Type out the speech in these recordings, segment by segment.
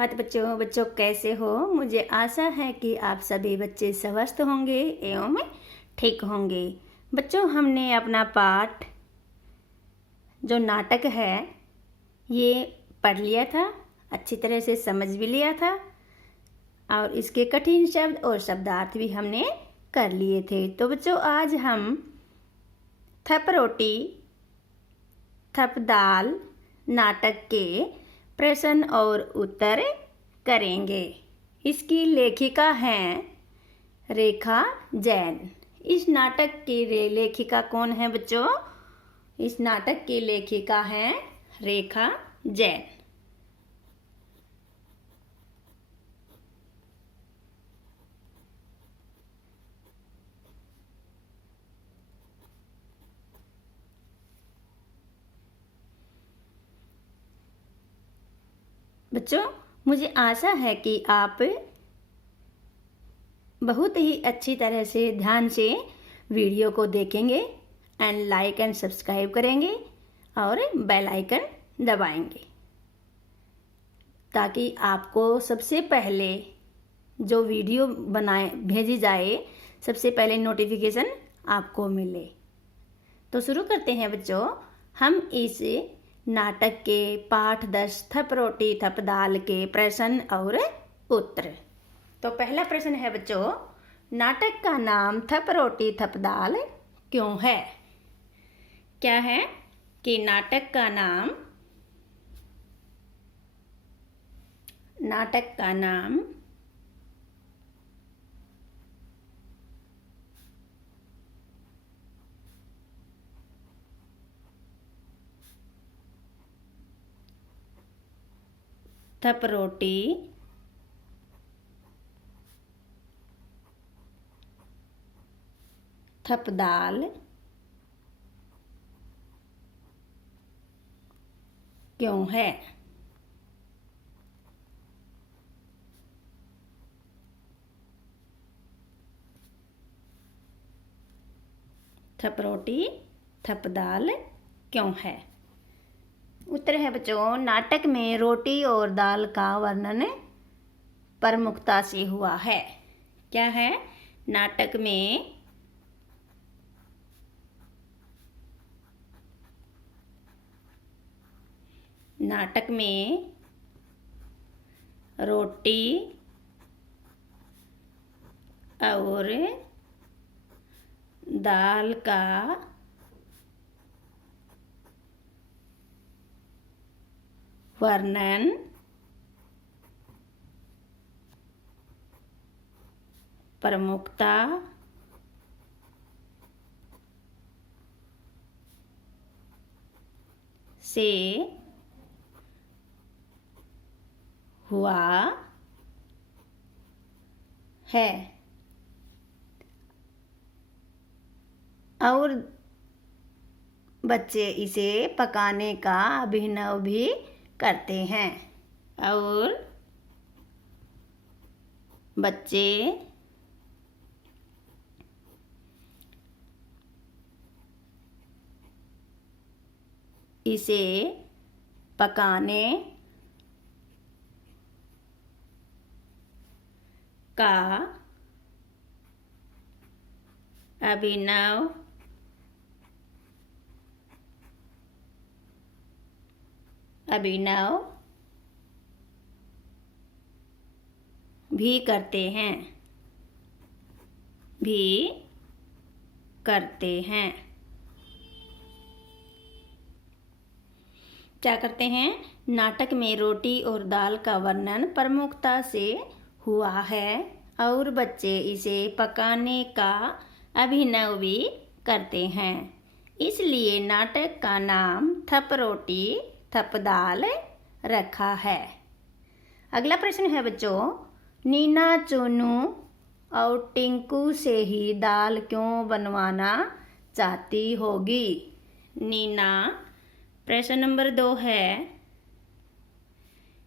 सुप्रभात बच्चों। बच्चों कैसे हो? मुझे आशा है कि आप सभी बच्चे स्वस्थ होंगे एवं ठीक होंगे। बच्चों हमने अपना पाठ जो नाटक है ये पढ़ लिया था, अच्छी तरह से समझ भी लिया था और इसके कठिन शब्द और शब्दार्थ भी हमने कर लिए थे। तो बच्चों आज हम थप रोटी थप दाल नाटक के प्रश्न और उत्तर करेंगे। इसकी लेखिका हैं रेखा जैन। इस नाटक की लेखिका कौन है बच्चों? इस नाटक की लेखिका हैं रेखा जैन। बच्चों मुझे आशा है कि आप बहुत ही अच्छी तरह से ध्यान से वीडियो को देखेंगे एंड लाइक एंड सब्सक्राइब करेंगे और बेल आइकन दबाएंगे ताकि आपको सबसे पहले जो वीडियो भेजी जाए सबसे पहले नोटिफिकेशन आपको मिले। तो शुरू करते हैं बच्चों। हम इस नाटक के पाठ 10 थप रोटी थप दाल के प्रश्न और उत्तर। तो पहला प्रश्न है बच्चों, नाटक का नाम थप रोटी थप दाल क्यों है? क्या है कि नाटक का नाम थप रोटी थप दाल क्यों है? थप रोटी थप दाल क्यों है? उत्तर है बच्चों, नाटक में रोटी और दाल का वर्णन प्रमुखता से हुआ है। क्या है? नाटक में रोटी और दाल का वर्णन प्रमुखता से हुआ है और बच्चे इसे पकाने का अभिनव भी करते हैं और बच्चे इसे पकाने का अभिनव भी करते हैं। क्या करते हैं? नाटक में रोटी और दाल का वर्णन प्रमुखता से हुआ है और बच्चे इसे पकाने का अभिनव भी करते हैं, इसलिए नाटक का नाम थप रोटी थप दाल रखा है। अगला प्रश्न है बच्चों, नीना चुन्नू और टिंकू से ही दाल क्यों बनवाना चाहती होगी? नीना, प्रश्न नंबर 2 है,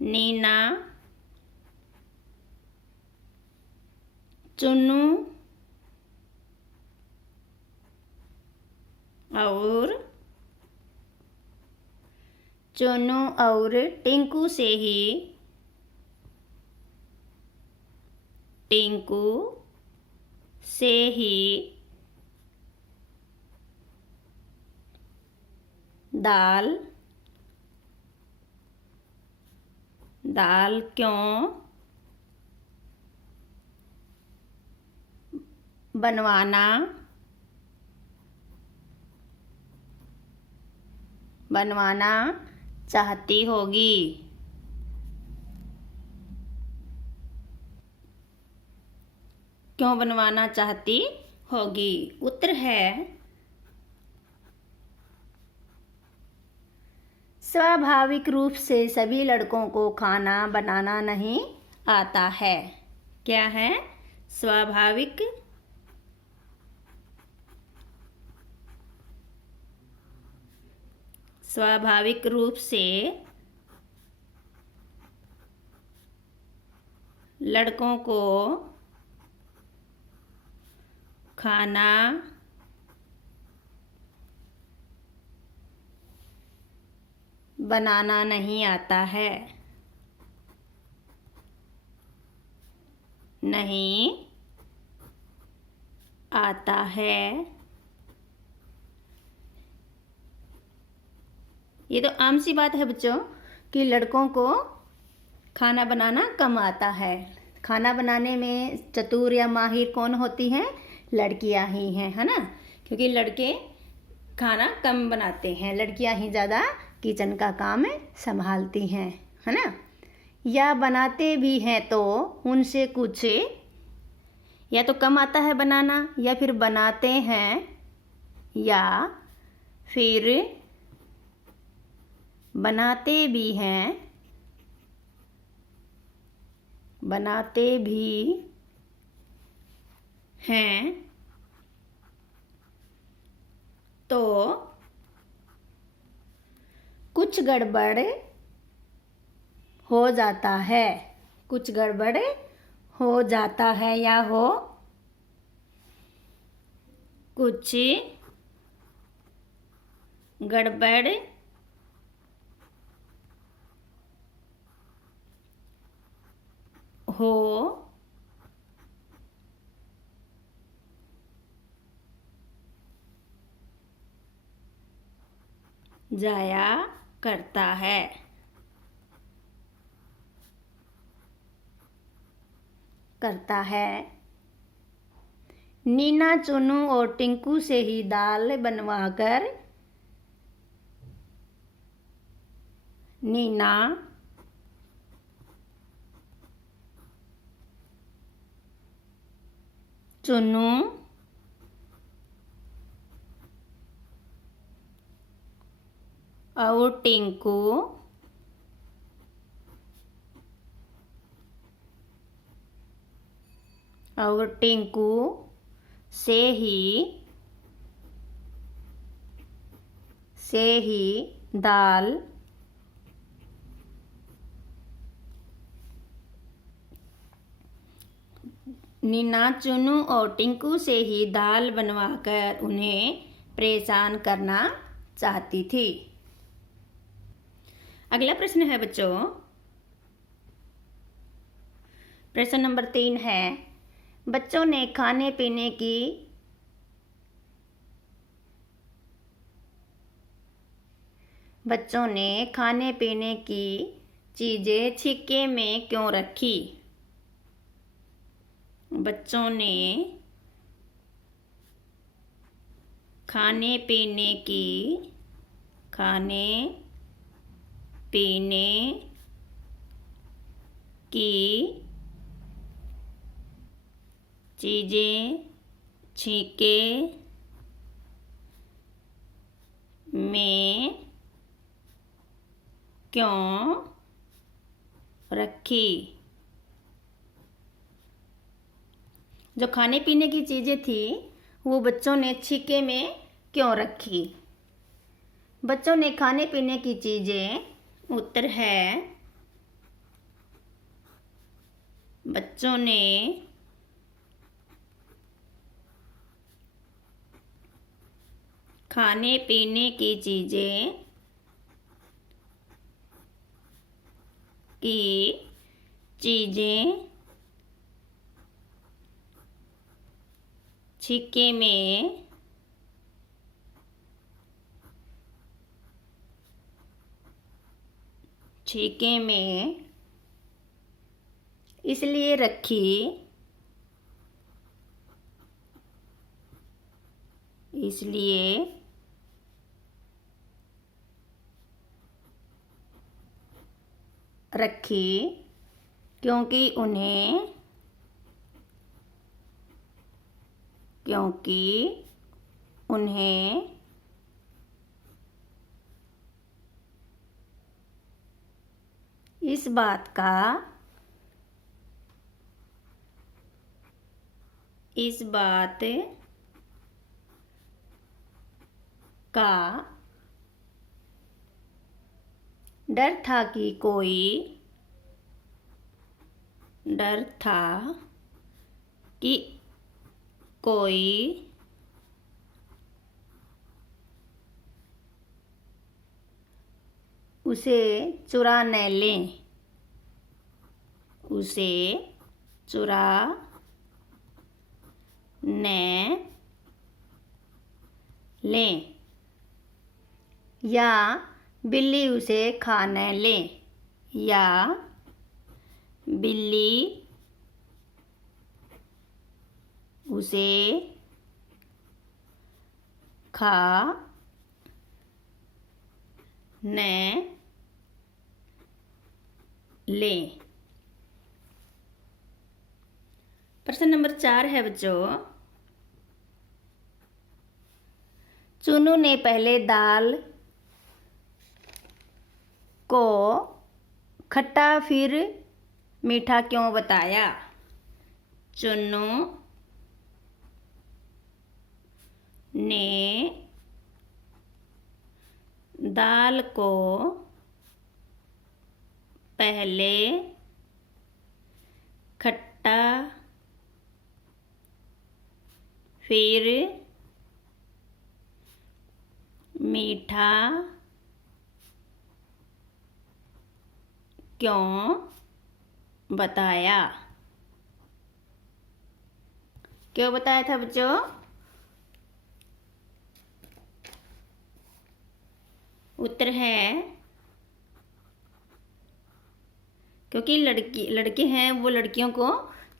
नीना चुन्नू और टिंकू से ही टिंकू से ही दाल क्यों बनवाना चाहती होगी। क्यों बनवाना चाहती होगी? उत्तर है स्वाभाविक रूप से सभी लड़कों को खाना बनाना नहीं आता है। क्या है? स्वाभाविक रूप से लड़कों को खाना बनाना नहीं आता है। नहीं आता है। ये तो आम सी बात है बच्चों कि लड़कों को खाना बनाना कम आता है। खाना बनाने में चतुर या माहिर कौन होती हैं? लड़कियां ही हैं, है ना? क्योंकि लड़के खाना कम बनाते हैं, लड़कियां ही ज़्यादा किचन का काम संभालती हैं, है ना? या बनाते भी हैं तो उनसे कुछ या तो कम आता है बनाना, या फिर बनाते हैं या फिर बनाते भी हैं तो कुछ गड़बड़ हो जाता है। कुछ गड़बड़ हो जाता है या हो कुछ गड़बड़ हो जाया करता है। नीना चुन्नू और टिंकू से ही दाल बनवाकर नीना चुन्नू और टिंकू से ही दाल नीना चुन्नू और टिंकू से ही दाल बनवाकर उन्हें परेशान करना चाहती थी। अगला प्रश्न है बच्चों, प्रश्न नंबर 3 है, बच्चों ने खाने पीने की चीजें छिक्के में क्यों रखी? बच्चों ने खाने पीने की चीजें छिक्के में क्यों रखी? जो खाने पीने की चीजें थी वो बच्चों ने छिक्के में क्यों रखी? बच्चों ने खाने पीने की चीजें, उत्तर है बच्चों ने खाने पीने की चीजें छीके में छीके में इसलिए रखी क्योंकि उन्हें इस बात का डर था कि कोई उसे चुरा न लें या बिल्ली उसे खा न ले या बिल्ली उसे खा न ले। प्रश्न नंबर 4 है बच्चों, चुन्नू ने पहले दाल को खट्टा फिर मीठा क्यों बताया? चुन्नू ने दाल को पहले खट्टा फिर मीठा क्यों बताया? क्यों बताया था बच्चों? उत्तर है क्योंकि लड़के हैं वो लड़कियों को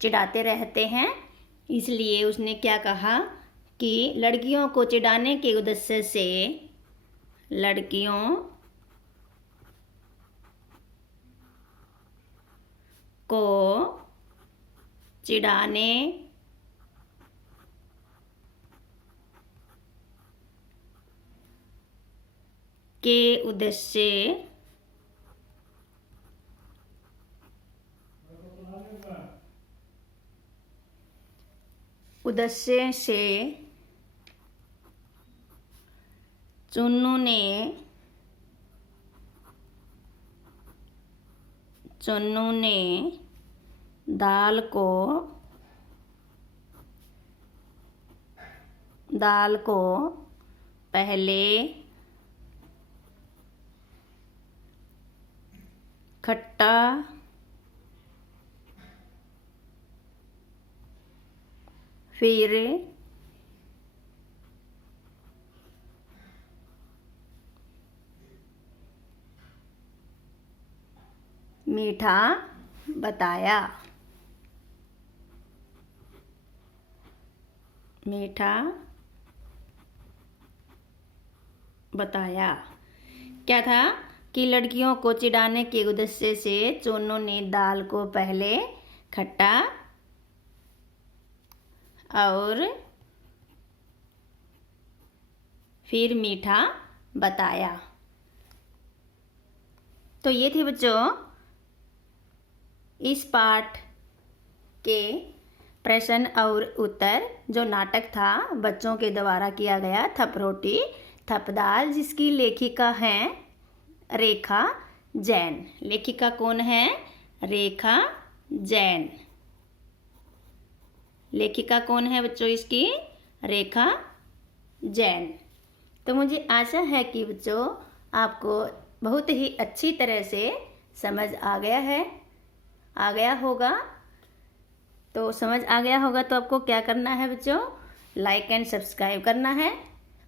चिढ़ाते रहते हैं, इसलिए उसने क्या कहा कि लड़कियों को चिढ़ाने के उद्देश्य से लड़कियों को चिढ़ाने के उद्देश्य से चुन्नू ने दाल को पहले खट्टा फिर मीठा बताया। क्या था कि लड़कियों को चिढ़ाने के उद्देश्य से चुन्नू ने दाल को पहले खट्टा और फिर मीठा बताया। तो ये थे बच्चों इस पाठ के प्रश्न और उत्तर, जो नाटक था बच्चों के द्वारा किया गया थप रोटी थप दाल, जिसकी लेखिका हैं रेखा जैन। लेखिका कौन है? रेखा जैन। लेखिका कौन है बच्चों इसकी? रेखा जैन। तो मुझे आशा है कि बच्चों आपको बहुत ही अच्छी तरह से समझ आ गया होगा। तो समझ आ गया होगा तो आपको क्या करना है बच्चों? लाइक एंड सब्सक्राइब करना है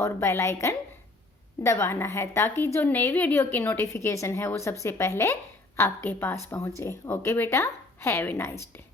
और बेल आइकन दबाना है ताकि जो नई वीडियो की नोटिफिकेशन है वो सबसे पहले आपके पास पहुँचे। ओके बेटा, हैव ए नाइस डे।